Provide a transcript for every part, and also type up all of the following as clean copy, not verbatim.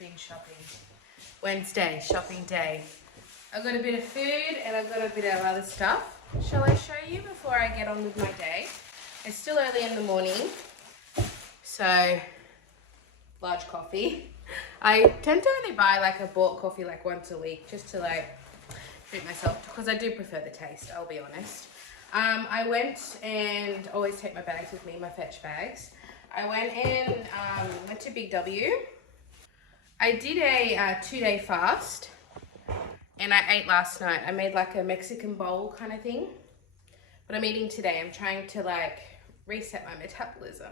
been shopping. Wednesday, shopping day. I've got a bit of food and I've got a bit of other stuff. Shall I show you before I get on with my day? It's still early in the morning, so large coffee. I tend to only buy like a bought coffee like once a week just to like treat myself because I do prefer the taste, I'll be honest. I went and always take my bags with me, my fetch bags. I went and went to Big W. I did a 2-day fast and I ate last night. I made like a Mexican bowl kind of thing. But I'm eating today. I'm trying to like reset my metabolism.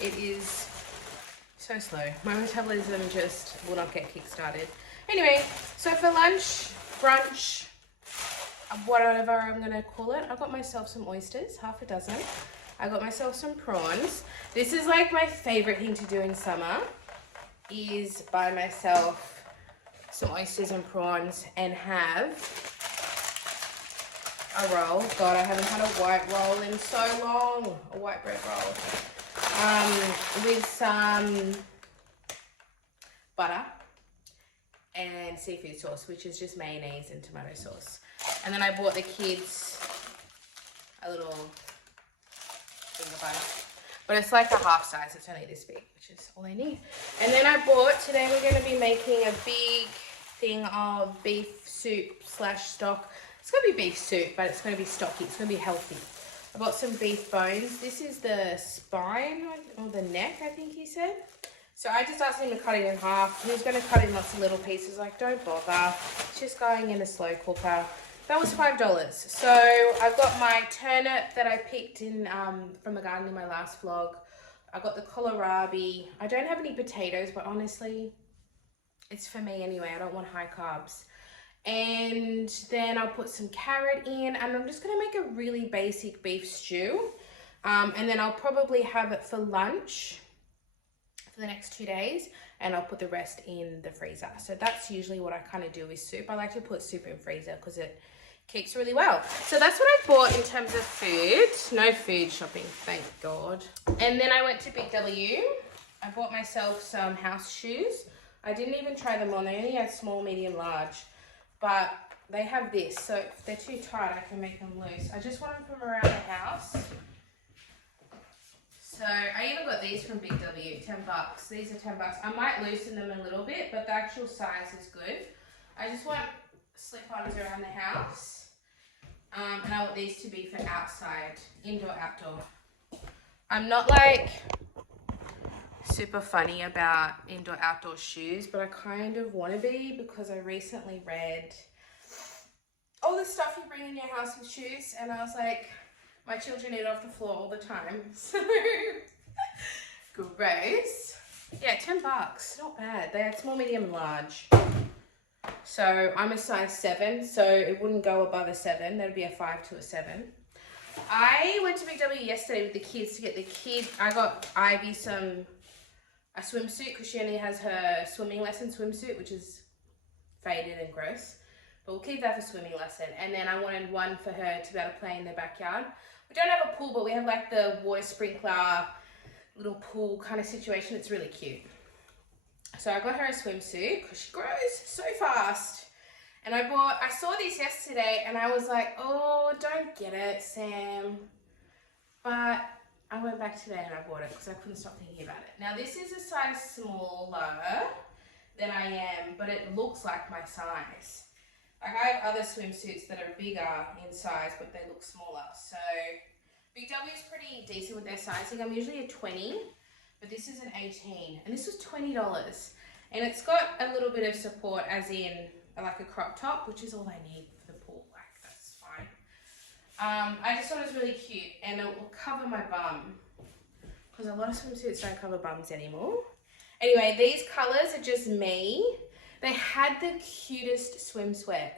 It is so slow. My metabolism just will not get kick-started. Anyway, so for lunch, brunch, whatever I'm gonna call it, I got myself some oysters, half a dozen. I got myself some prawns. This is like my favorite thing to do in summer, is buy myself some oysters and prawns and have a roll. God, I haven't had a white roll in so long. A white bread roll. With some butter and seafood sauce, which is just mayonnaise and tomato sauce. And then I bought the kids a little finger butter. But it's like a half size, it's only this big, which is all I need. And then I bought, today we're going to be making a big thing of beef soup slash stock. It's going to be beef soup, but it's going to be stocky, it's going to be healthy. I bought some beef bones. This is the spine, or the neck, I think he said. So I just asked him to cut it in half. He was going to cut in lots of little pieces, like don't bother. It's just going in a slow cooker. That was $5. So I've got my turnip that I picked in from the garden in my last vlog. I got the kohlrabi. I don't have any potatoes, but honestly, it's for me anyway. I don't want high carbs. And then I'll put some carrot in, and I'm just gonna make a really basic beef stew. And then I'll probably have it for lunch for the next 2 days, and I'll put the rest in the freezer. So that's usually what I kind of do with soup. I like to put soup in freezer because it keeps really well. So that's what I bought in terms of food. No food shopping, thank God. And then I went to Big W. I bought myself some house shoes. I didn't even try them on. They only had small, medium, large. But they have this, so if they're too tight, I can make them loose. I just want them from around the house. So I even got these from Big W, 10 bucks. These are 10 bucks. I might loosen them a little bit, but the actual size is good. I just want slip-ons around the house. And I want these to be for outside, indoor, outdoor. I'm not like super funny about indoor, outdoor shoes, but I kind of want to be because I recently read all the stuff you bring in your house with shoes, and I was like, my children eat off the floor all the time, so gross. Yeah, 10 bucks, not bad. They had small, medium, and large. So I'm a size 7, so it wouldn't go above a 7. That'd be a 5 to a 7. I went to Big W yesterday with the kids to get the kid. I got Ivy a swimsuit because she only has her swimming lesson swimsuit, which is faded and gross. But we'll keep that for swimming lesson. And then I wanted one for her to be able to play in the backyard. We don't have a pool, but we have like the water sprinkler little pool kind of situation. It's really cute. So I got her a swimsuit because she grows so fast. And I saw this yesterday and I was like, oh, don't get it, Sam. But I went back today and I bought it because I couldn't stop thinking about it. Now this is a size smaller than I am, but it looks like my size. Like I have other swimsuits that are bigger in size, but they look smaller. So Big W is pretty decent with their sizing. I'm usually a 20, but this is an 18, and this was $20. And it's got a little bit of support, as in like a crop top, which is all I need for the pool. Like that's fine. I just thought it was really cute, and it will cover my bum because a lot of swimsuits don't cover bums anymore. Anyway, these colors are just me. They had the cutest swimwear,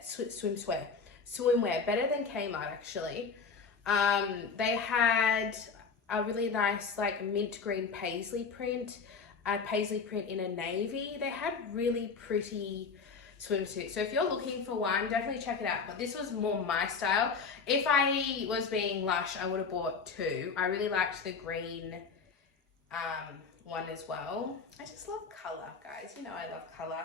better than Kmart actually. They had a really nice like mint green paisley print, a paisley print in a navy. They had really pretty swimsuits. So if you're looking for one, definitely check it out. But this was more my style. If I was being lush, I would have bought 2. I really liked the green one as well. I just love colour, guys. You know I love colour.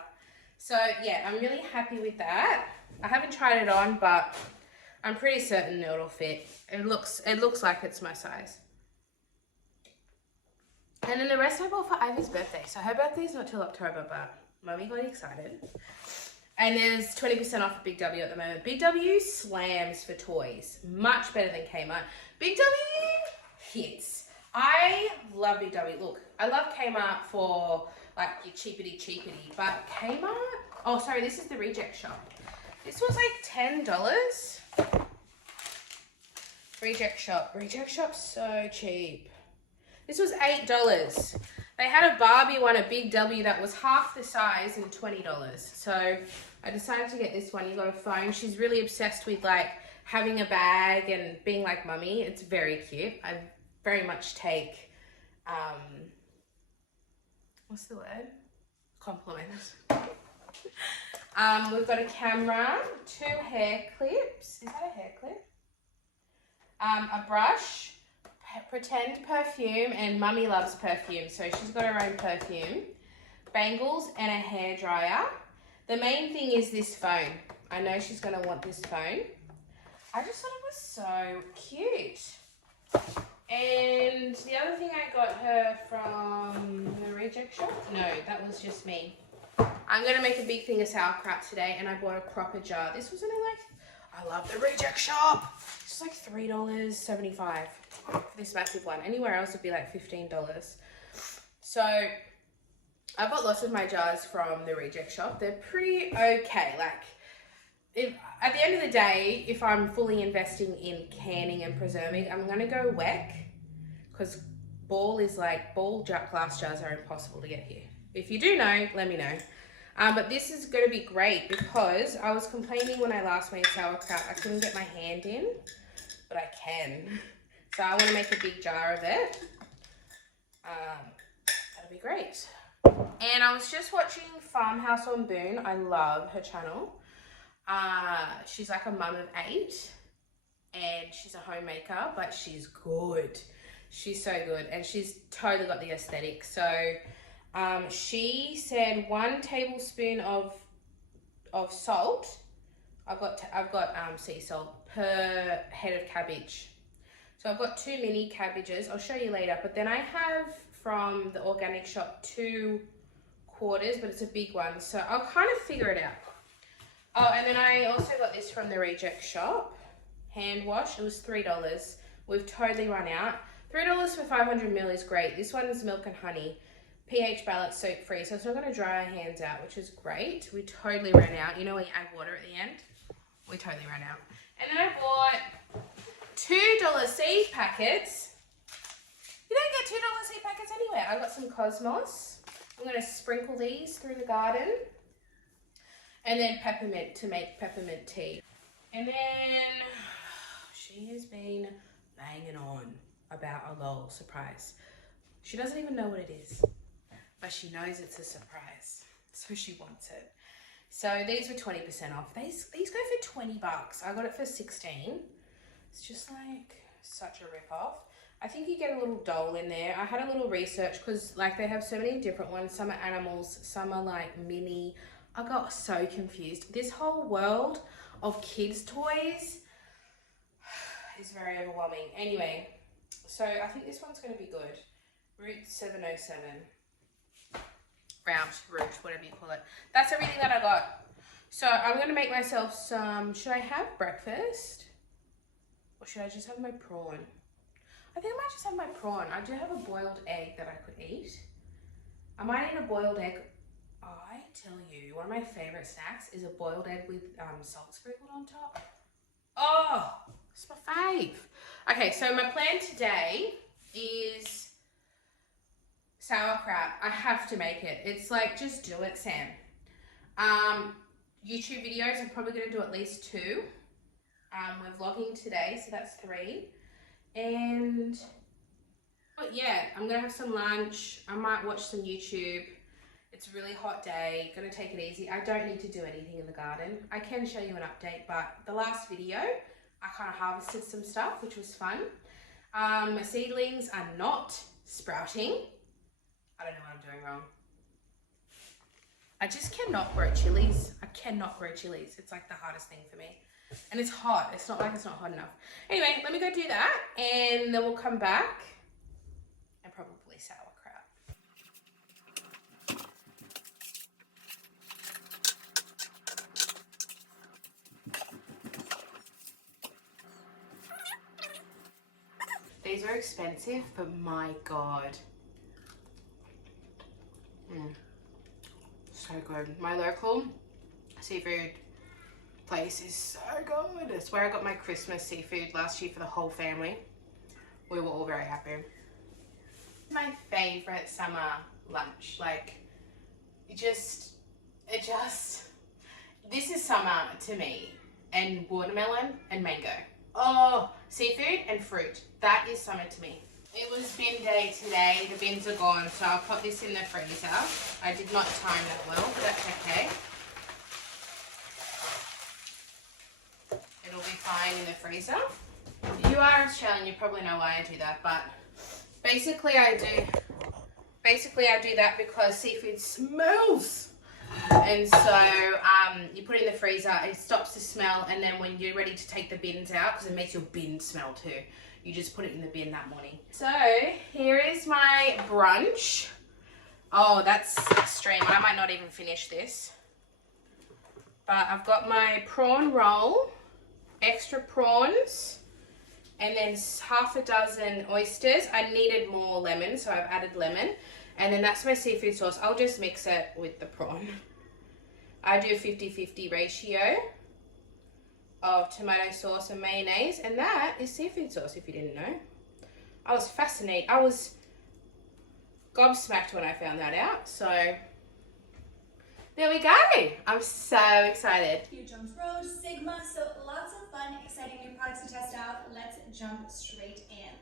So yeah, I'm really happy with that. I haven't tried it on, but I'm pretty certain it'll fit. It looks like it's my size. And then the rest I bought for Ivy's birthday. So her birthday's not till October, but Mummy got excited. And there's 20% off at Big W at the moment. Big W slams for toys. Much better than Kmart. Big W hits. I love Big W. Look, I love Kmart for like your cheapity, but Kmart, oh sorry, this is the Reject Shop. This was like $10. Reject Shop's so cheap. This was $8. They had a Barbie one at Big W that was half the size and $20. So I decided to get this one. You got a phone. She's really obsessed with like having a bag and being like Mummy. It's very cute. I very much take, what's the word? Compliments. We've got a camera, 2 hair clips. Is that a hair clip? A brush, pretend perfume, and Mummy loves perfume, so she's got her own perfume. Bangles and a hair dryer. The main thing is this phone. I know she's going to want this phone. I just thought it was so cute. And the other thing I got her from the Reject Shop, no, that was just me. I'm going to make a big thing of sauerkraut today, and I bought a cropper jar. This was only like, I love the Reject Shop. It's like $3.75 for this massive one. Anywhere else would be like $15. So I bought lots of my jars from the Reject Shop. They're pretty okay. Like, at the end of the day, if I'm fully investing in canning and preserving, I'm going to go WEC, because ball glass jars are impossible to get here. If you do know, let me know. But this is going to be great because I was complaining when I last made sauerkraut, I couldn't get my hand in, but I can. So I want to make a big jar of it. That'll be great. And I was just watching Farmhouse on Boone. I love her channel. She's like a mum of 8 and she's a homemaker, but she's good. She's so good, and she's totally got the aesthetic. So she said 1 tablespoon of salt. I've got sea salt per head of cabbage. So I've got 2 mini cabbages. I'll show you later. But then I have from the organic shop 2 quarters, but it's a big one. So I'll kind of figure it out. Oh, and then I also got this from the Reject Shop. Hand wash. It was $3. We've totally run out. $3 for 500 ml is great. This one is milk and honey. pH balance, soap free, so it's not going to dry our hands out, which is great. We totally ran out. You know when you add water at the end? We totally ran out. And then I bought $2 seed packets. You don't get $2 seed packets anywhere. I got some Cosmos. I'm going to sprinkle these through the garden. And then peppermint to make peppermint tea. And then she has been banging on about a LOL surprise. She doesn't even know what it is, but she knows it's a surprise, so she wants it. So these were 20% off. These go for $20. I got it for 16. It's just like such a rip-off. I think you get a little doll in there. I had a little research because like they have so many different ones. Some are animals, some are like mini. I got so confused. This whole world of kids' toys is very overwhelming. Anyway, so I think this one's going to be good. Route 707. Route, whatever you call it. That's everything that I got. So I'm going to make myself some, should I have breakfast? Or should I just have my prawn? I think I might just have my prawn. I do have a boiled egg that I could eat. I might eat a boiled egg. I tell you, one of my favorite snacks is a boiled egg with salt sprinkled on top. Oh, it's my fave. Okay, so my plan today is sauerkraut. I have to make it. It's like, just do it, Sam. YouTube videos, I'm probably going to do at least 2. We're vlogging today, so that's 3. And, but yeah, I'm going to have some lunch. I might watch some YouTube. It's a really hot day, gonna take it easy. I don't need to do anything in the garden. I can show you an update, but the last video, I kind of harvested some stuff, which was fun. My seedlings are not sprouting. I don't know what I'm doing wrong. I just cannot grow chilies. I cannot grow chilies. It's like the hardest thing for me. And it's hot. It's not like it's not hot enough. Anyway, let me go do that and then we'll come back and probably sauerkraut. These are expensive, but my God. So good. My local seafood place is so good. It's where I got my Christmas seafood last year for the whole family. We were all very happy. My favorite summer lunch. Like, this is summer to me. And watermelon and mango. Oh, seafood and fruit. That is summer to me. It was bin day today. The bins are gone, so I'll put this in the freezer. I did not time that well, but that's okay. It'll be fine in the freezer. If you are Australian, you probably know why I do that, but basically I do that because seafood smells. And so you put it in the freezer, it stops the smell, and then when you're ready to take the bins out, because it makes your bin smell too, you just put it in the bin that morning. So here is my brunch. Oh, that's extreme. I might not even finish this. But I've got my prawn roll, extra prawns, and then half a dozen oysters. I needed more lemon, so I've added lemon. And then that's my seafood sauce. I'll just mix it with the prawn. I do a 50-50 ratio of tomato sauce and mayonnaise, and that is seafood sauce, if you didn't know. I was fascinated. I was gobsmacked when I found that out, so there we go. I'm so excited. Few jumps road, Sigma, so lots of fun, exciting new products to test out. Let's jump straight in.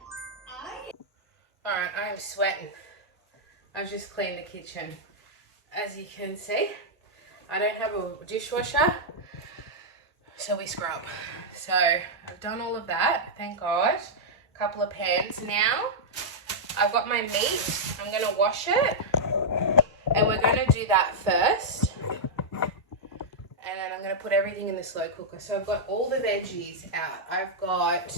Alright, I'm sweating. I've just cleaned the kitchen. As you can see, I don't have a dishwasher, so we scrub. So I've done all of that, thank God. A couple of pans now. I've got my meat. I'm going to wash it, and we're going to do that first. And then I'm going to put everything in the slow cooker. So I've got all the veggies out. I've got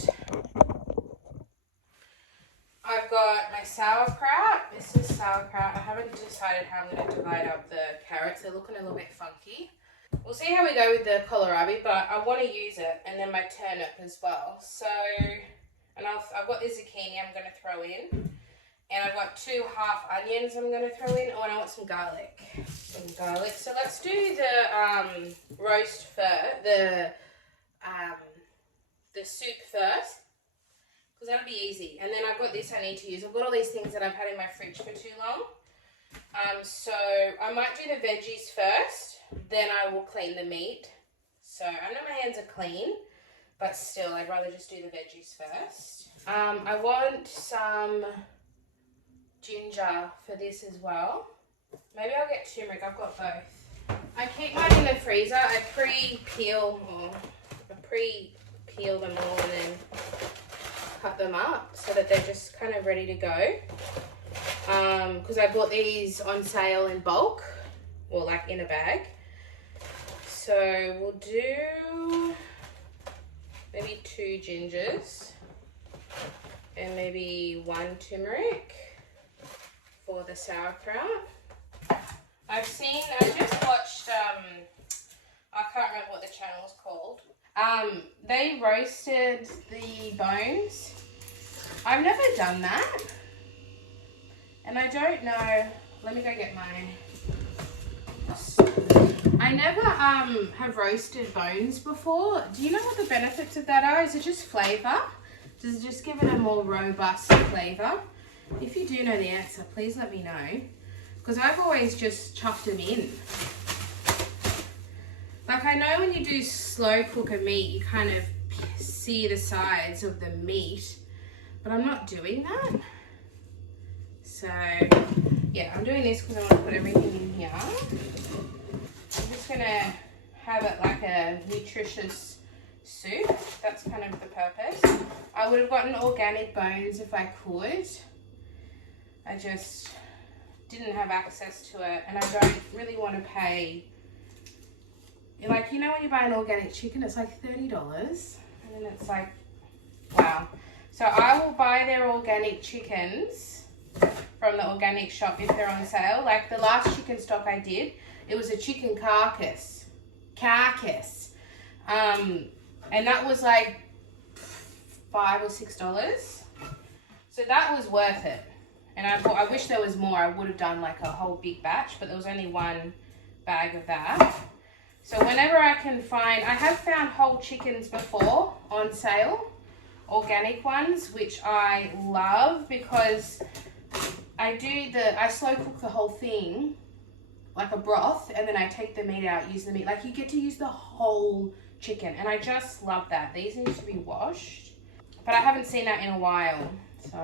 my sauerkraut. This is sauerkraut. I haven't decided how I'm going to divide up the carrots. They're looking a little bit funky. We'll see how we go with the kohlrabi, but I want to use it. And then my turnip as well. So, and I've got the zucchini I'm going to throw in. And I've got 2 half onions I'm going to throw in. Oh, and I want some garlic. So let's do the roast first. The soup first. Because that'll be easy. And then I've got this I need to use. I've got all these things that I've had in my fridge for too long. So I might do the veggies first. Then I will clean the meat. So I know my hands are clean. But still, I'd rather just do the veggies first. I want some ginger for this as well. Maybe I'll get turmeric. I've got both. I keep mine in the freezer. I pre-peel them all and then cut them up so that they're just kind of ready to go. Because I bought these on sale in bulk, or like in a bag. So we'll do maybe 2 gingers and maybe 1 turmeric for the sauerkraut. I just watched, I can't remember what the channel's called. They roasted the bones. I've never done that. And I don't know, let me go get mine. I never have roasted bones before. Do you know what the benefits of that are? Is it just flavour? Does it just give it a more robust flavour? If you do know the answer, please let me know. Because I've always just chucked them in. Like I know when you do slow cook a meat, you kind of sear the sides of the meat. But I'm not doing that. So, yeah, I'm doing this because I want to put everything in here. I'm just going to have it like a nutritious soup. That's kind of the purpose. I would have gotten organic bones if I could. I just didn't have access to it, and I don't really want to pay. Like, you know when you buy an organic chicken, it's like $30, and then it's like, wow. So I will buy their organic chickens from the organic shop if they're on sale. Like the last chicken stock I did, it was a chicken carcass, and that was like $5 or $6. So that was worth it. And I wish there was more. I would have done like a whole big batch, but there was only one bag of that. So whenever I can find, I have found whole chickens before on sale, organic ones, which I love because I slow cook the whole thing like a broth, and then I take the meat out, use the meat. Like you get to use the whole chicken, and I just love that. These need to be washed, but I haven't seen that in a while. So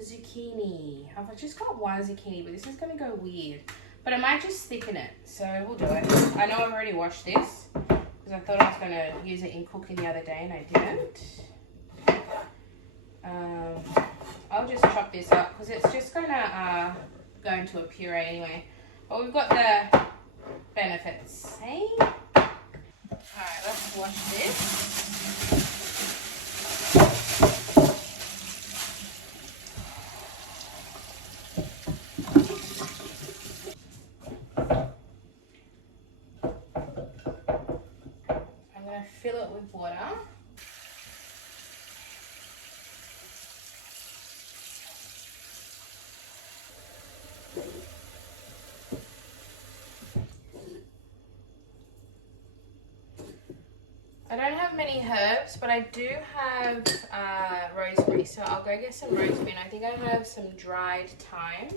zucchini. I've just got one zucchini, but this is gonna go weird. But I might just thicken it, so we'll do it. I know I've already washed this because I thought I was gonna use it in cooking the other day, and I didn't. I'll just chop this up because it's just gonna go into a puree anyway. But we've got the benefits, hey? Alright, let's wash this. I'm gonna fill it with water. I don't have many herbs, but I do have rosemary, so I'll go get some rosemary, and I think I have some dried thyme.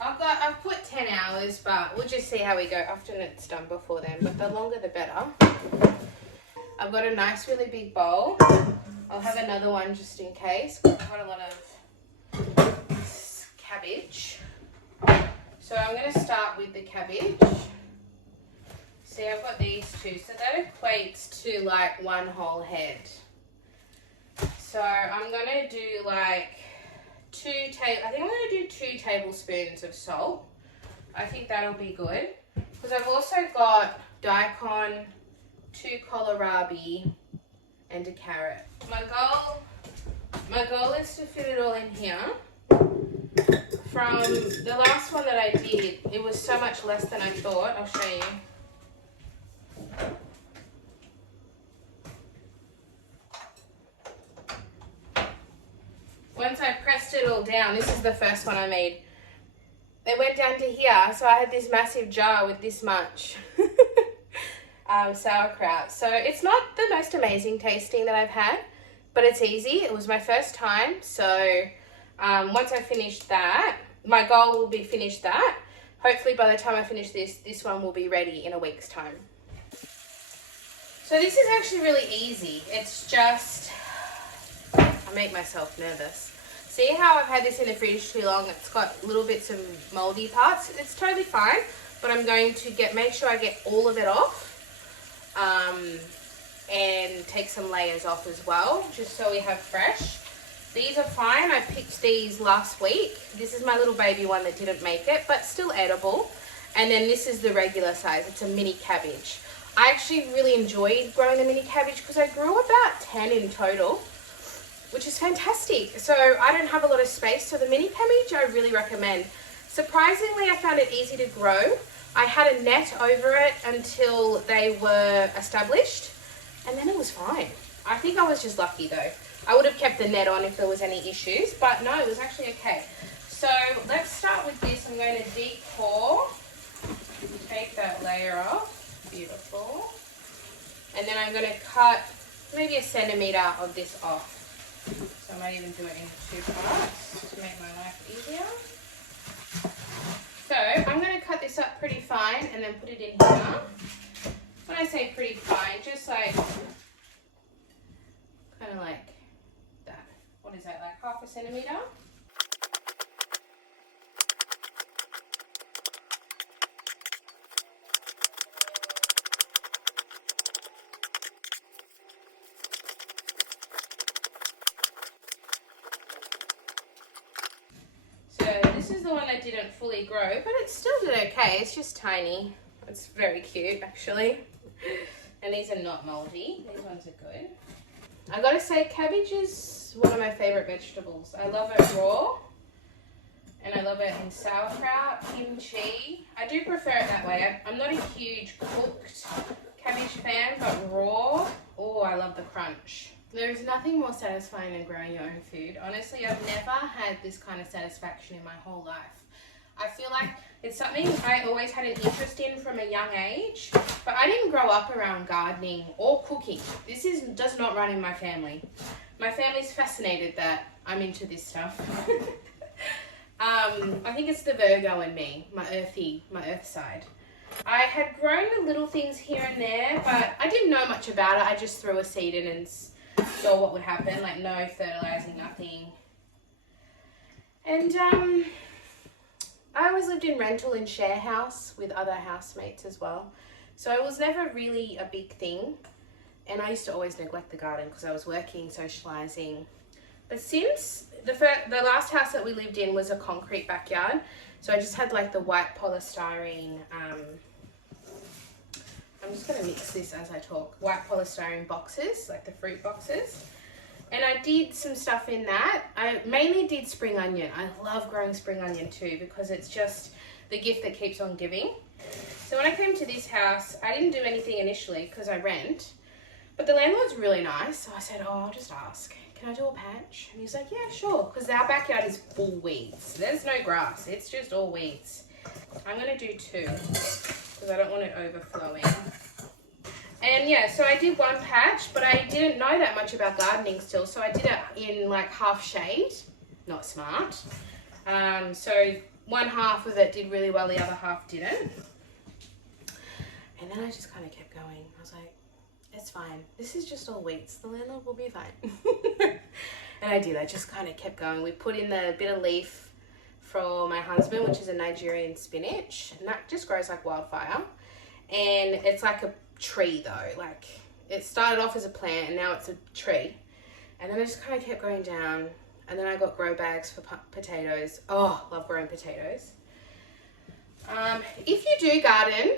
I've put 10 hours, but we'll just see how we go. Often it's done before then, but the longer the better. I've got a nice really big bowl. I'll have another one just in case. I've got a lot of cabbage. So I'm going to start with the cabbage. See, I've got these two. So that equates to like one whole head. So I'm going to do like I think I'm going to do 2 tablespoons of salt. I think that'll be good. Because I've also got daikon, 2 kohlrabi, and a carrot. My goal is to fit it all in here. From the last one that I did, it was so much less than I thought. I'll show you. Once I pressed it all down, this is the first one I made. It went down to here, so I had this massive jar with this much sauerkraut. So it's not the most amazing tasting that I've had, but it's easy. It was my first time, so once I finish that, my goal will be finish that. Hopefully by the time I finish this one will be ready in a week's time. So this is actually really easy. It's just, I make myself nervous. See how I've had this in the fridge too long? It's got little bits of moldy parts. It's totally fine, but I'm going to make sure I get all of it off and take some layers off as well, just so we have fresh. These are fine. I picked these last week. This is my little baby one that didn't make it, but still edible. And then this is the regular size. It's a mini cabbage. I actually really enjoyed growing the mini cabbage because I grew about 10 in total, which is fantastic. So I don't have a lot of space, so the mini cabbage I really recommend. Surprisingly, I found it easy to grow. I had a net over it until they were established, and then it was fine. I think I was just lucky though. I would have kept the net on if there was any issues, but no, it was actually okay. So let's start with this. I'm going to decore, take that layer off, beautiful. And then I'm going to cut maybe 1 centimeter of this off. So I might even do it in 2 parts to make my life easier. So I'm going to cut this up pretty fine and then put it in here. When I say pretty fine, just like, kind of like that. What is that, like 1/2 centimeter? didn't fully grow, but it still did okay. It's just tiny. It's very cute, actually. And these are not moldy. These ones are good. I gotta say, cabbage is one of my favorite vegetables. I love it raw, and I love it in sauerkraut, kimchi. I do prefer it that way. I'm not a huge cooked cabbage fan, but raw, oh, I love the crunch. There is nothing more satisfying than growing your own food. Honestly, I've never had this kind of satisfaction in my whole life. I feel like it's something I always had an interest in from a young age, but I didn't grow up around gardening or cooking. This does not run in my family. My family's fascinated that I'm into this stuff. I think it's the Virgo in me, my earth side. I had grown the little things here and there, but I didn't know much about it. I just threw a seed in and saw what would happen, like no fertilizing, nothing. And I always lived in rental and share house with other housemates as well. So it was never really a big thing. And I used to always neglect the garden because I was working, socializing. But since the last house that we lived in was a concrete backyard, so I just had like the white polystyrene, I'm just going to mix this as I talk, white polystyrene boxes, like the fruit boxes. And I did some stuff in that. I mainly did spring onion. I love growing spring onion too because it's just the gift that keeps on giving. So when I came to this house, I didn't do anything initially because I rent. But the landlord's really nice. So I said, oh, I'll just ask, can I do a patch? And he's like, yeah, sure. Because our backyard is full weeds. There's no grass. It's just all weeds. I'm going to do 2 because I don't want it overflowing. And yeah, so I did one patch, but I didn't know that much about gardening still. So I did it in like half shade. Not smart. So one half of it did really well. The other half didn't. And then I just kind of kept going. I was like, it's fine. This is just all weeds. The landlord will be fine. And I did. I just kind of kept going. We put in the bitter leaf for my husband, which is a Nigerian spinach. And that just grows like wildfire. And it's like a tree though. Like it started off as a plant and now it's a tree. And then I just kind of kept going down. And then I got grow bags for potatoes. Oh, love growing potatoes. If you do garden,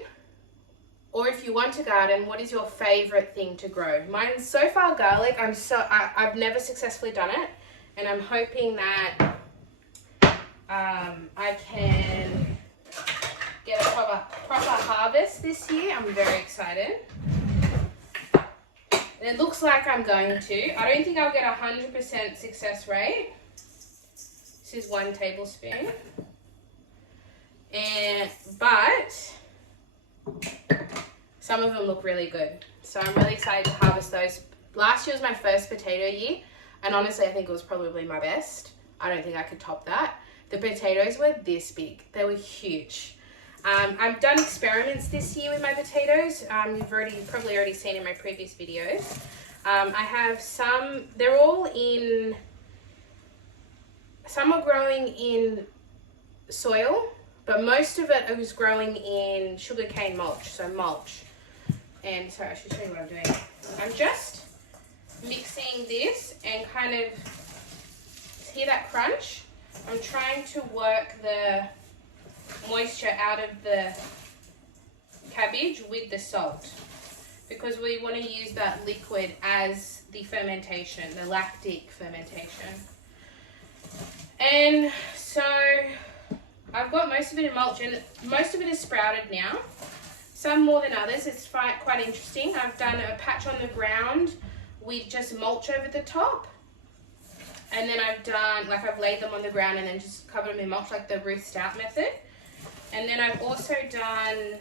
or if you want to garden, what is your favorite thing to grow? Mine's so far garlic. I've never successfully done it, and I'm hoping that I can get a proper harvest this year. I'm very excited. And it looks like I'm going to. I don't think I'll get 100% success rate. This is 1 tablespoon. But some of them look really good. So I'm really excited to harvest those. Last year was my first potato year, and honestly I think it was probably my best. I don't think I could top that. The potatoes were this big. They were huge. I've done experiments this year with my potatoes. You've probably already seen in my previous videos. I have some, they're all in, some are growing in soil, but most of it was growing in sugarcane mulch, so mulch. And sorry, I should show you what I'm doing. I'm just mixing this and kind of, hear that crunch? I'm trying to work the moisture out of the cabbage with the salt because we want to use that liquid as the fermentation, the lactic fermentation. And so I've got most of it in mulch and most of it is sprouted now. Some more than others. It's quite interesting. I've done a patch on the ground with just mulch over the top. And then I've laid them on the ground and then just covered them in mulch like the Ruth Stout method. And then I've also done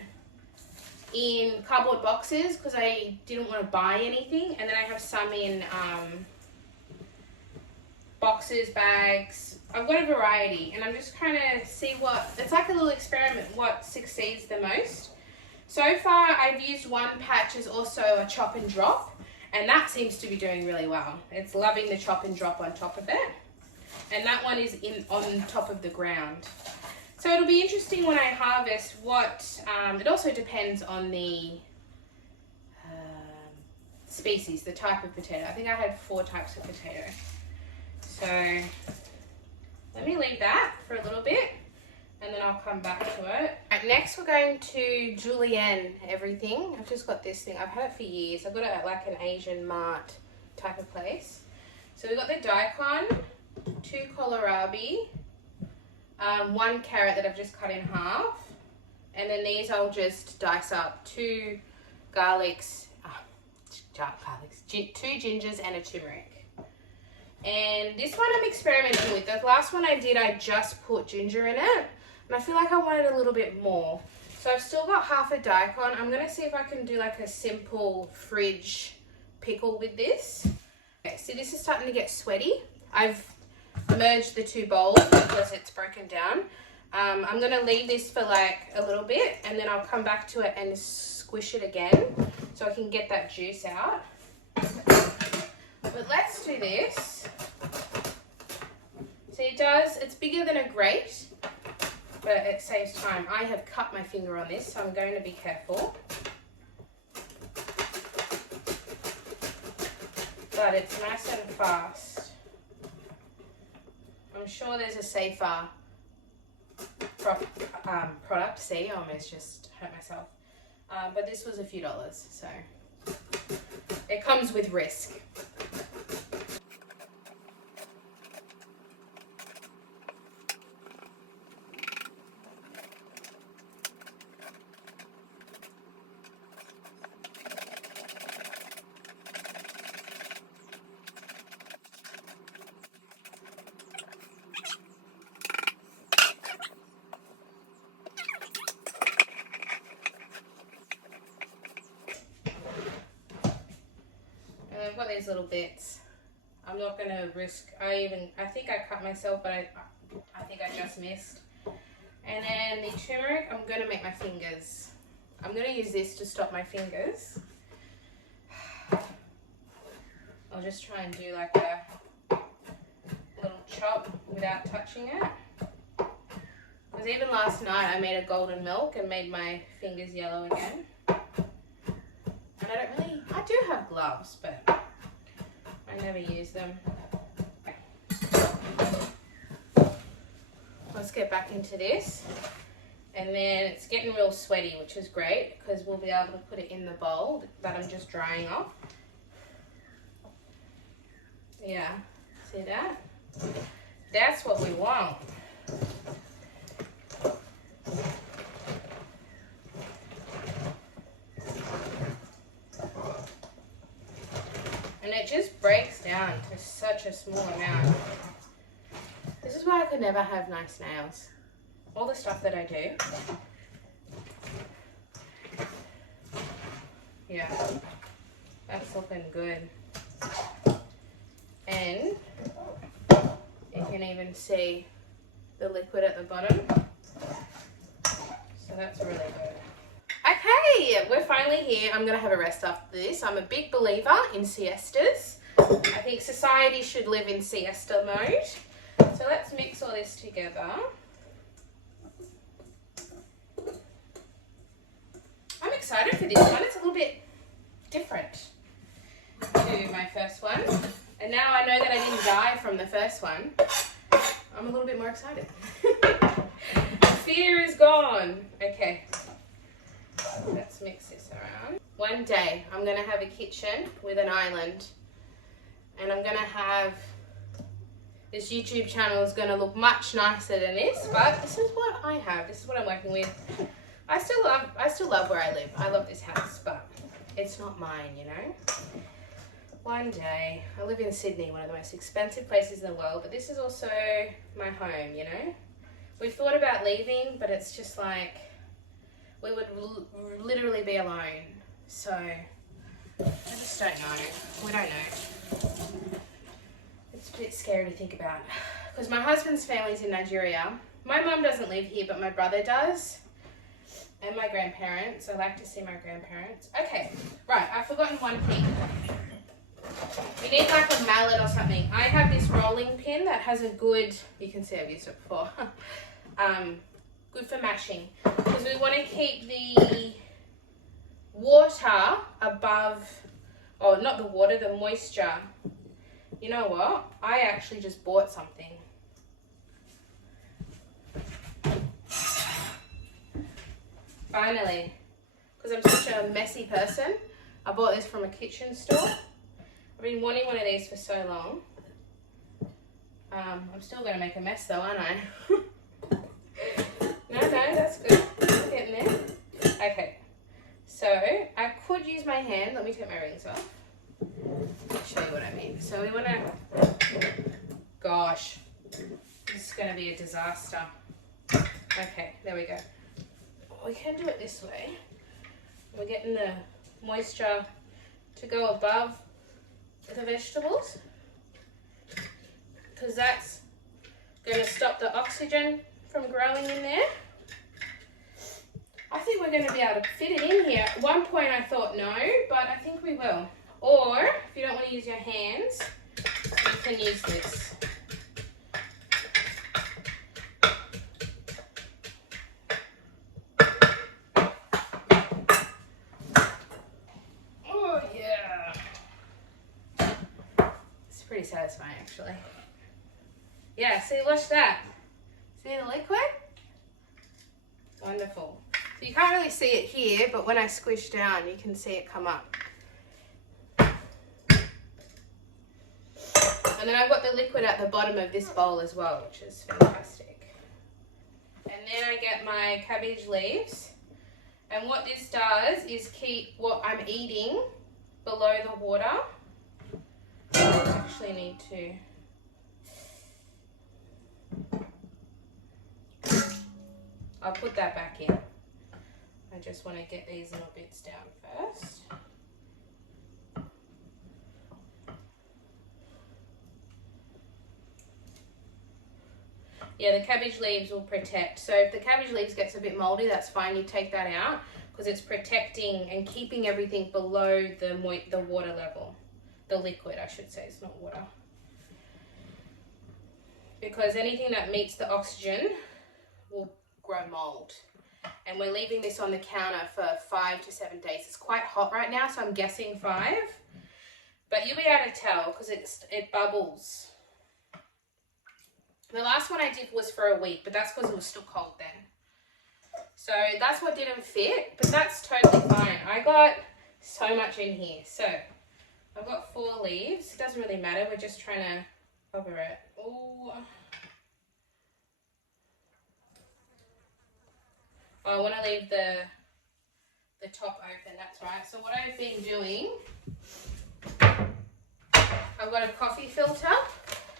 in cardboard boxes because I didn't want to buy anything. And then I have some in boxes, bags. I've got a variety and I'm just trying to see it's like a little experiment, what succeeds the most. So far I've used one patch as also a chop and drop. And that seems to be doing really well. It's loving the chop and drop on top of it. And that one is on top of the ground. So it'll be interesting when I harvest it also depends on the species, the type of potato. I think I had 4 types of potato. So let me leave that for a little bit then I'll come back to it. Right, next we're going to julienne everything. I've just got this thing. I've had it for years. I've got it at like an Asian mart type of place. So we've got the daikon, 2 kohlrabi, 1 carrot that I've just cut in half. And then these I'll just dice up, 2 garlics, 2 gingers and a turmeric. And this one I'm experimenting with. The last one I did, I just put ginger in it. And I feel like I wanted a little bit more. So I've still got half a daikon. I'm going to see if I can do like a simple fridge pickle with this. Okay, so this is starting to get sweaty. I've merged the 2 bowls because it's broken down. I'm going to leave this for like a little bit and then I'll come back to it and squish it again so I can get that juice out. But let's do this. See, it's bigger than a grate, but it saves time. I have cut my finger on this, so I'm going to be careful. But it's nice and fast. I'm sure there's a safer product. See, I almost just hurt myself. But this was a few dollars, so it comes with risk. I've got these little bits. I'm not going to risk, I think I cut myself, but I think I just missed. And then the turmeric, I'm going to make my fingers. I'm going to use this to stop my fingers. I'll just try and do like a little chop without touching it. Because even last night I made a golden milk and made my fingers yellow again. And I do have gloves, but I never use them. Let's get back into this. And then it's getting real sweaty, which is great because we'll be able to put it in the bowl that I'm just drying off. Yeah, see that? That's what we want. And it just breaks down to such a small amount. This is why I could never have nice nails. All the stuff that I do. Yeah, that's looking good. And you can even see the liquid at the bottom. So that's really good. Okay, we're finally here. I'm going to have a rest after this. I'm a big believer in siestas. I think society should live in siesta mode. So let's mix all this together. I'm excited for this one. It's a little bit different to my first one. And now I know that I didn't die from the first one. I'm a little bit more excited. Fear is gone. Okay. Let's mix this around. One day I'm going to have a kitchen with an island. And I'm going to have... This YouTube channel is going to look much nicer than this. But this is what I have. This is what I'm working with. I still love where I live. I love this house. But it's not mine, you know. One day. I live in Sydney, one of the most expensive places in the world. But this is also my home, you know. We've thought about leaving. But it's just like... We would literally be alone. So, I just don't know. We don't know. It's a bit scary to think about. Because my husband's family's in Nigeria. My mum doesn't live here, but my brother does. And my grandparents. I like to see my grandparents. Okay, right. I've forgotten one thing. We need like a mallet or something. I have this rolling pin that has a good... You can see I've used it before. Good for mashing, because we want to keep the water above, oh, not the water, the moisture. You know what? I actually just bought something. Finally, because I'm such a messy person, I bought this from a kitchen store. I've been wanting one of these for so long. I'm still going to make a mess though, aren't I? No, that's good. I'm getting there. Okay, so I could use my hand. Let me take my rings off. I'll show you what I mean. So we want to, gosh, this is going to be a disaster. Okay, there we go. We can do it this way. We're getting the moisture to go above the vegetables, because that's going to stop the oxygen from growing in there. I think we're going to be able to fit it in here. At one point I thought no, but I think we will. Or if you don't want to use your hands, you can use this. Oh yeah. It's pretty satisfying actually. Yeah, see, watch that. See the liquid? Wonderful. So you can't really see it here, but when I squish down, you can see it come up. And then I've got the liquid at the bottom of this bowl as well, which is fantastic. And then I get my cabbage leaves. And what this does is keep what I'm eating below the water. I actually need to... I'll put that back in. I just want to get these little bits down first. Yeah, the cabbage leaves will protect. So if the cabbage leaves gets a bit moldy, that's fine. You take that out because it's protecting and keeping everything below the water level. The liquid, I should say. It's not water. Because anything that meets the oxygen will grow mold. And we're leaving this on the counter for 5 to 7 days. It's quite hot right now, so I'm guessing 5. But you'll be able to tell because it bubbles. The last one I did was for a week, but that's because it was still cold then. So that's what didn't fit, but that's totally fine. I got so much in here. So I've got 4 leaves. It doesn't really matter. We're just trying to cover it. Ooh. Oh, I want to leave the top open, that's right. So what I've been doing, I've got a coffee filter.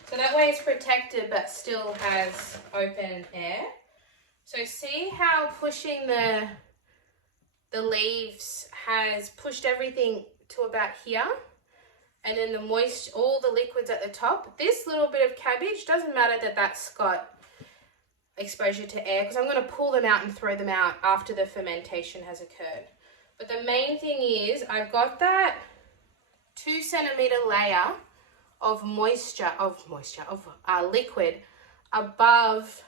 So that way it's protected but still has open air. So see how pushing the leaves has pushed everything to about here? And then the all the liquids at the top. This little bit of cabbage, doesn't matter that that's got exposure to air, because I'm going to pull them out and throw them out after the fermentation has occurred. But the main thing is I've got that 2 centimeter layer of liquid above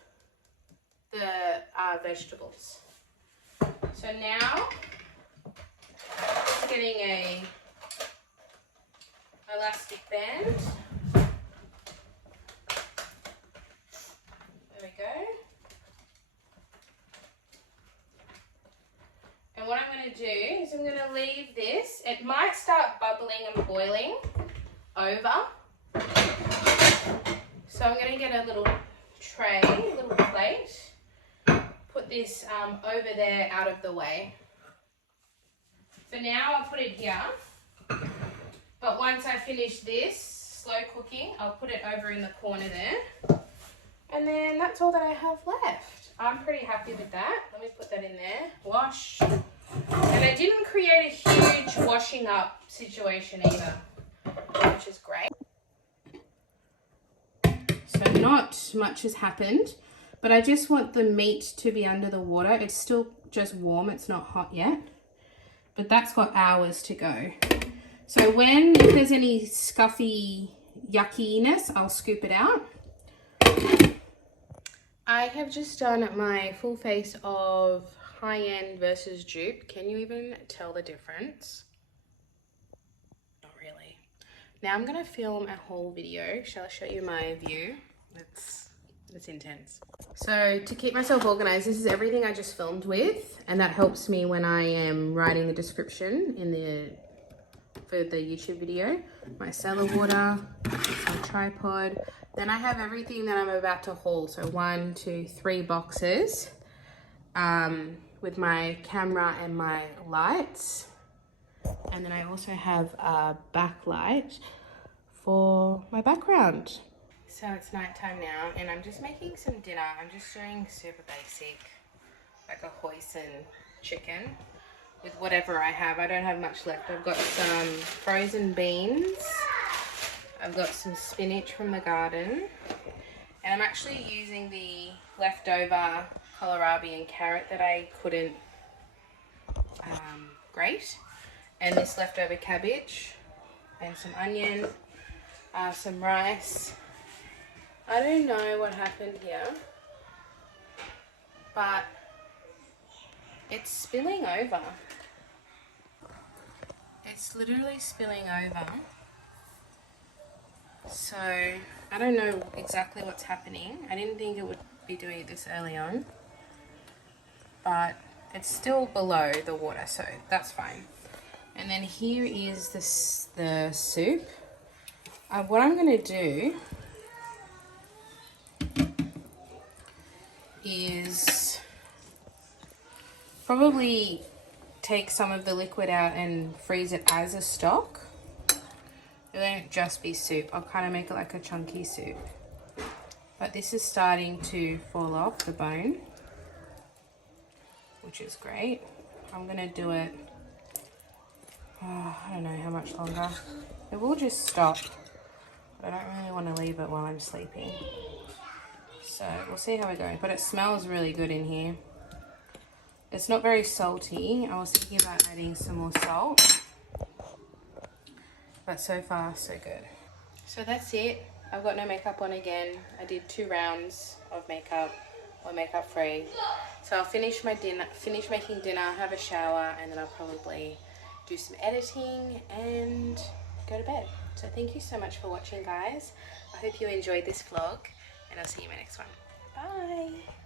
the vegetables. So now I'm getting a elastic band. There we go. And what I'm going to do is I'm going to leave this. It might start bubbling and boiling over. So I'm going to get a little tray, a little plate. Put this over there out of the way. For now I'll put it here. But once I finish this slow cooking, I'll put it over in the corner there. And then that's all that I have left. I'm pretty happy with that. Let me put that in there. Wash. And I didn't create a huge washing up situation either, which is great. So not much has happened, but I just want the meat to be under the water. It's still just warm. It's not hot yet, but that's got hours to go. So if there's any scuffy yuckiness, I'll scoop it out. I have just done my full face of high-end versus dupe. Can you even tell the difference? Not really. Now I'm going to film a whole video. Shall I show you my view? It's It's intense. So to keep myself organized, this is everything I just filmed with, and that helps me when I am writing the description for the YouTube video. My cellar water, my tripod. Then I have everything that I'm about to haul. So 1, 2, 3 boxes with my camera and my lights. And then I also have a backlight for my background. So it's nighttime now and I'm just making some dinner. I'm just doing super basic, like a hoisin chicken with whatever I have. I don't have much left. I've got some frozen beans. I've got some spinach from the garden. And I'm actually using the leftover kohlrabi and carrot that I couldn't grate. And this leftover cabbage and some onion, some rice. I don't know what happened here, but it's spilling over. It's literally spilling over. So I don't know exactly what's happening. I didn't think it would be doing it this early on, but it's still below the water, so that's fine. And then here is the soup. What I'm going to do is probably take some of the liquid out and freeze it as a stock. It won't just be soup. I'll kind of make it like a chunky soup. But this is starting to fall off the bone, which is great. I'm going to do it, I don't know how much longer. It will just stop. But I don't really want to leave it while I'm sleeping. So we'll see how we go. But it smells really good in here. It's not very salty. I was thinking about adding some more salt. But so far, so good. So that's it. I've got no makeup on again. I did 2 rounds of makeup, or makeup free. So I'll finish my dinner, finish making dinner, have a shower, and then I'll probably do some editing and go to bed. So thank you so much for watching, guys. I hope you enjoyed this vlog, and I'll see you in my next one. Bye.